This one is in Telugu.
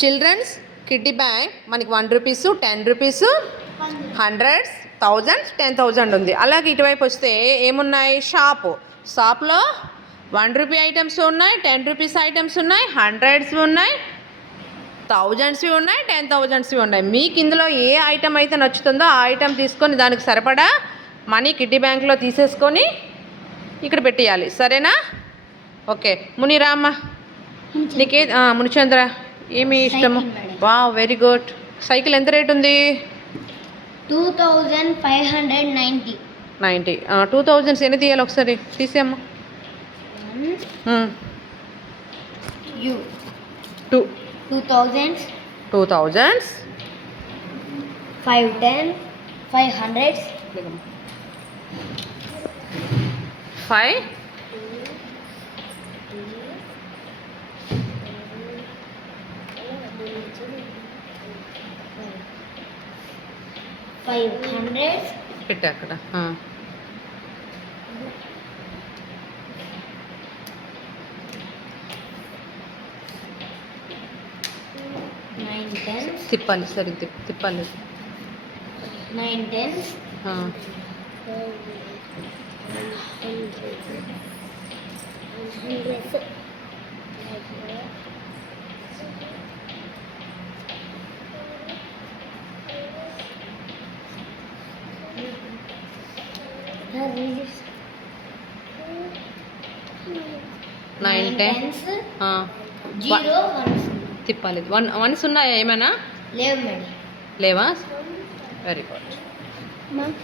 చిల్డ్రన్స్ కిడ్డీ బ్యాంక్ మనకి 1 రూపీసు, 10 రూపీసు, హండ్రెడ్స్, థౌజండ్స్, 10,000 ఉంది. అలాగే ఇటువైపు వస్తే ఏమున్నాయి, షాప్లో 1 రూపీ ఐటమ్స్ ఉన్నాయి, 10 రూపీస్ ఐటమ్స్ ఉన్నాయి, హండ్రెడ్స్వి ఉన్నాయి, థౌజండ్స్వి ఉన్నాయి, 10,000స్వి ఉన్నాయి. మీకు ఇందులో ఏ ఐటమ్ అయితే నచ్చుతుందో ఆ ఐటమ్ తీసుకొని దానికి సరిపడా మనీ కిడ్డీ బ్యాంక్లో తీసేసుకొని ఇక్కడ పెట్టేయాలి. సరేనా? ఓకే మునిరామ్మ, నీకే మునిచంద్ర ఏమి ఇష్టము? Wow, very good. సైకిల్ ఎంత రేట్ ఉంది? 2590. 2000 ఎన్ని తీయాలి ఒకసారి తీసేయమ్మా. 2000, 510, 500, 5 500 పెట్టా అక్కడ. 9 10, తిప్పాలి, సరే తిప్పాలి. 9 10, 9 10 0 1. తిప్పాలి. వన్స్ ఉన్నాయా ఏమైనా? లేవు మేడం. లేవా? Very good. మ్యామ్